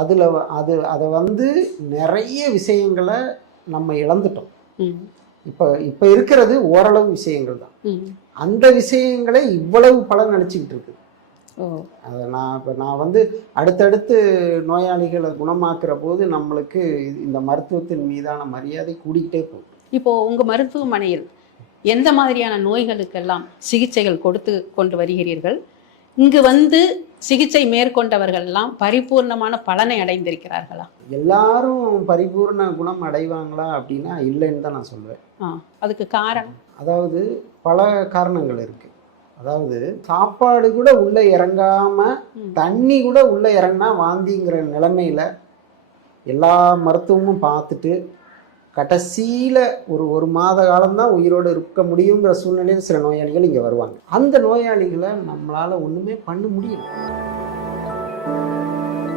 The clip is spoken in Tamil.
அதில் அது அதை வந்து நிறைய விஷயங்களை நம்ம இழந்துட்டோம். இப்போ இப்போ இருக்கிறது ஓரளவு விஷயங்கள் தான். அந்த விஷயங்களை இவ்வளவு பலன் அளிச்சுக்கிட்டு இருக்கு ஓ. அதை நான் இப்போ நான் வந்து அடுத்தடுத்து நோயாளிகளை குணமாக்குற போது நம்மளுக்கு இந்த மருத்துவத்தின் மீதான மரியாதை கூடிக்கிட்டே போகும். இப்போ உங்க மருத்துவமனையில் எந்த மாதிரியான நோய்களுக்கெல்லாம் சிகிச்சைகள் கொடுத்து கொண்டு வருகிறீர்கள்? இங்கு வந்து சிகிச்சை மேற்கொண்டவர்கள் எல்லாம் பரிபூர்ணமான பலனை அடைந்திருக்கிறார்களா? எல்லாரும் பரிபூர்ண குணம் அடைவாங்களா அப்படின்னா இல்லைன்னு தான் நான் சொல்லுவேன் ஆ அதுக்கு காரணம்? அதாவது பல காரணங்கள் இருக்கு. அதாவது சாப்பாடு கூட உள்ள இறங்காம. தண்ணி கூட உள்ள இறங்கினா வாந்திங்கிற நிலைமையில எல்லா மருத்துவமும் பார்த்துட்டு கடைசியில் ஒரு ஒரு மாத காலம்தான் உயிரோடு இருக்க முடியுங்கிற சூழ்நிலையில் சில நோயாளிகள் இங்கே வருவாங்க. அந்த நோயாளிகளை நம்மளால் ஒன்றுமே பண்ண முடியல.